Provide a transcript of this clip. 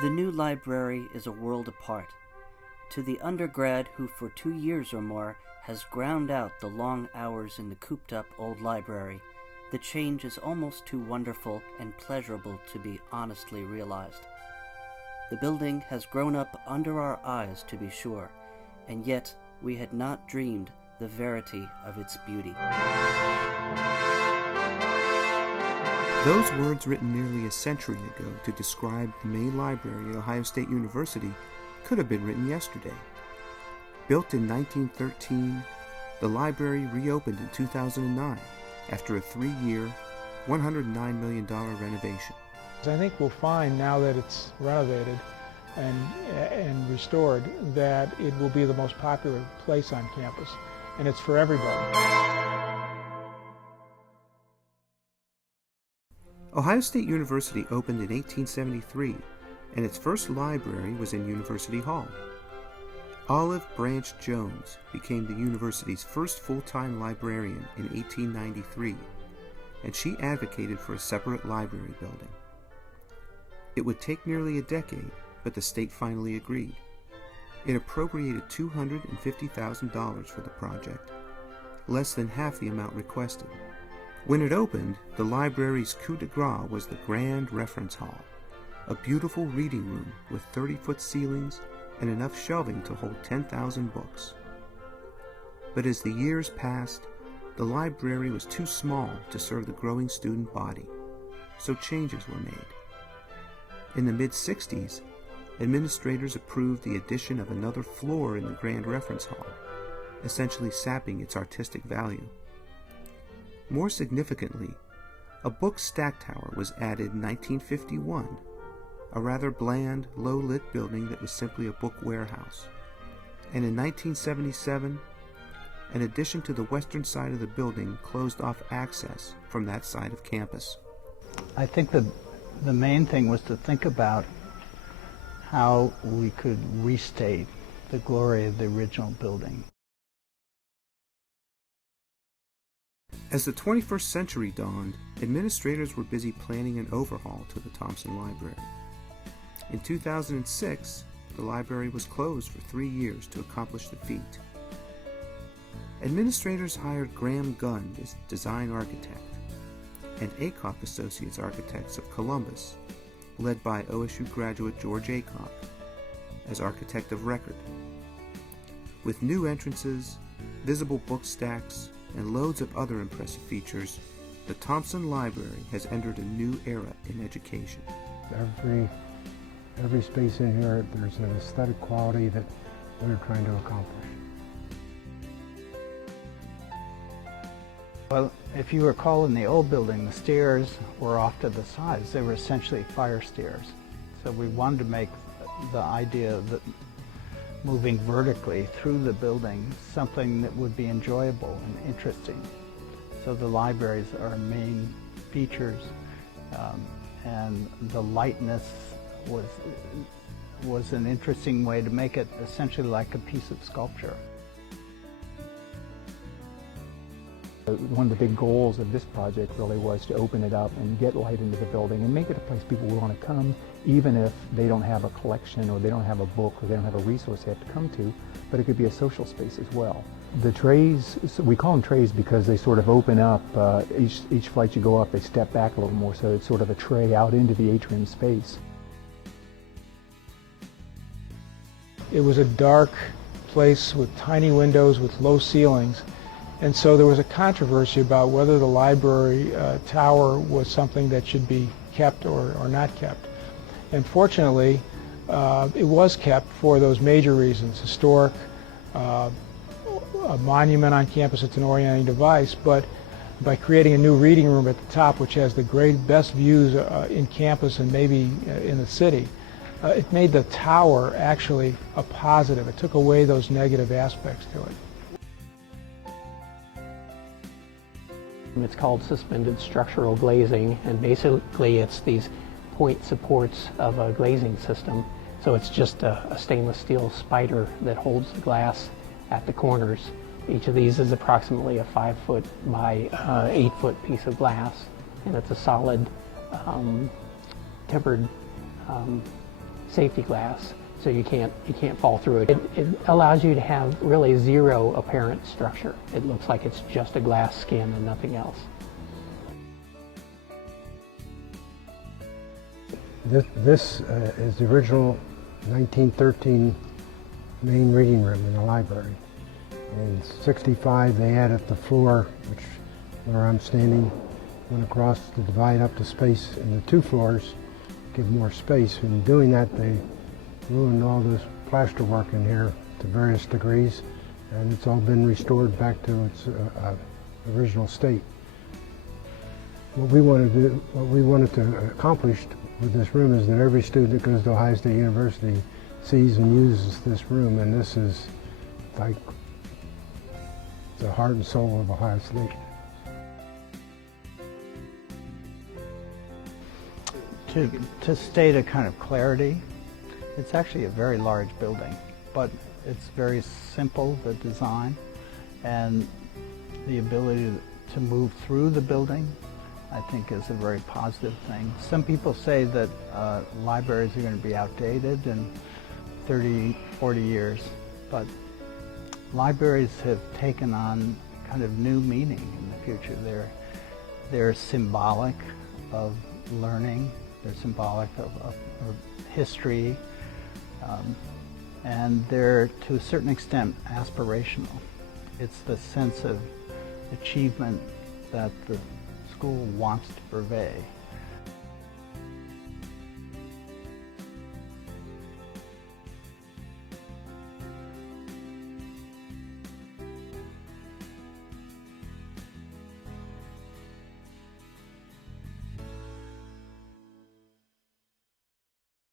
The new library is a world apart. To the undergrad who for 2 years or more has ground out the long hours in the cooped-up old library, the change is almost too wonderful and pleasurable to be honestly realized. The building has grown up under our eyes, to be sure, and yet we had not dreamed the verity of its beauty. Those words, written nearly a century ago to describe the main library at Ohio State University, could have been written yesterday. Built in 1913, the library reopened in 2009 after a 3-year, $109 million renovation. I think we'll find, now that it's renovated and restored, that it will be the most popular place on campus, and it's for everybody. Ohio State University opened in 1873, and its first library was in University Hall. Olive Branch Jones became the university's first full-time librarian in 1893, and she advocated for a separate library building. It would take nearly a decade, but the state finally agreed. It appropriated $250,000 for the project, less than half the amount requested. When it opened, the library's coup de grace was the Grand Reference Hall, a beautiful reading room with 30-foot ceilings and enough shelving to hold 10,000 books. But as the years passed, the library was too small to serve the growing student body, so changes were made. In the mid-60s, administrators approved the addition of another floor in the Grand Reference Hall, essentially sapping its artistic value. More significantly, a book stack tower was added in 1951, a rather bland, low-lit building that was simply a book warehouse. And in 1977, an addition to the western side of the building closed off access from that side of campus. I think the main thing was to think about how we could restate the glory of the original building. As the 21st century dawned, administrators were busy planning an overhaul to the Thompson Library. In 2006, the library was closed for 3 years to accomplish the feat. Administrators hired Graham Gund as design architect, and Aycock Associates Architects of Columbus, led by OSU graduate George Aycock, as architect of record. With new entrances, visible book stacks, and loads of other impressive features, the Thompson Library has entered a new era in education. Every space in here, there's an aesthetic quality that we're trying to accomplish. Well, if you recall, in the old building, the stairs were off to the sides. They were essentially fire stairs. So we wanted to make the idea of moving vertically through the building something that would be enjoyable and interesting. So the libraries are our main features, and the lightness was an interesting way to make it essentially like a piece of sculpture. One of the big goals of this project really was to open it up and get light into the building and make it a place people would want to come, even if they don't have a collection or they don't have a book or they don't have a resource they have to come to, but it could be a social space as well. The trays, we call them trays because they sort of open up. Each flight you go up, they step back a little more, so it's sort of a tray out into the atrium space. It was a dark place with tiny windows with low ceilings. And so there was a controversy about whether the library tower was something that should be kept or not kept. And fortunately, it was kept for those major reasons: historic, a monument on campus, it's an orienting device, but by creating a new reading room at the top, which has the best views in campus and maybe in the city, it made the tower actually a positive. It took away those negative aspects to it. It's called suspended structural glazing, and basically it's these point supports of a glazing system. So it's just a stainless steel spider that holds the glass at the corners. Each of these is approximately a 5-foot by 8-foot piece of glass, and it's a solid tempered safety glass, so you can't fall through it. It allows you to have really zero apparent structure. It looks like it's just a glass skin and nothing else. This is the original 1913 main reading room in the library. In '65 they added the floor, which where I'm standing, went across to divide up the space in the two floors, give more space. In doing that, they ruined all this plaster work in here to various degrees, and it's all been restored back to its original state. What we wanted to accomplish with this room is that every student that goes to Ohio State University sees and uses this room, and this is like the heart and soul of Ohio State. To state a kind of clarity, it's actually a very large building, but it's very simple, the design, and the ability to move through the building, I think, is a very positive thing. Some people say that libraries are going to be outdated in 30, 40 years, but libraries have taken on kind of new meaning in the future. They're symbolic of learning, they're symbolic of history, and they're to a certain extent aspirational. It's the sense of achievement that the school wants to purvey.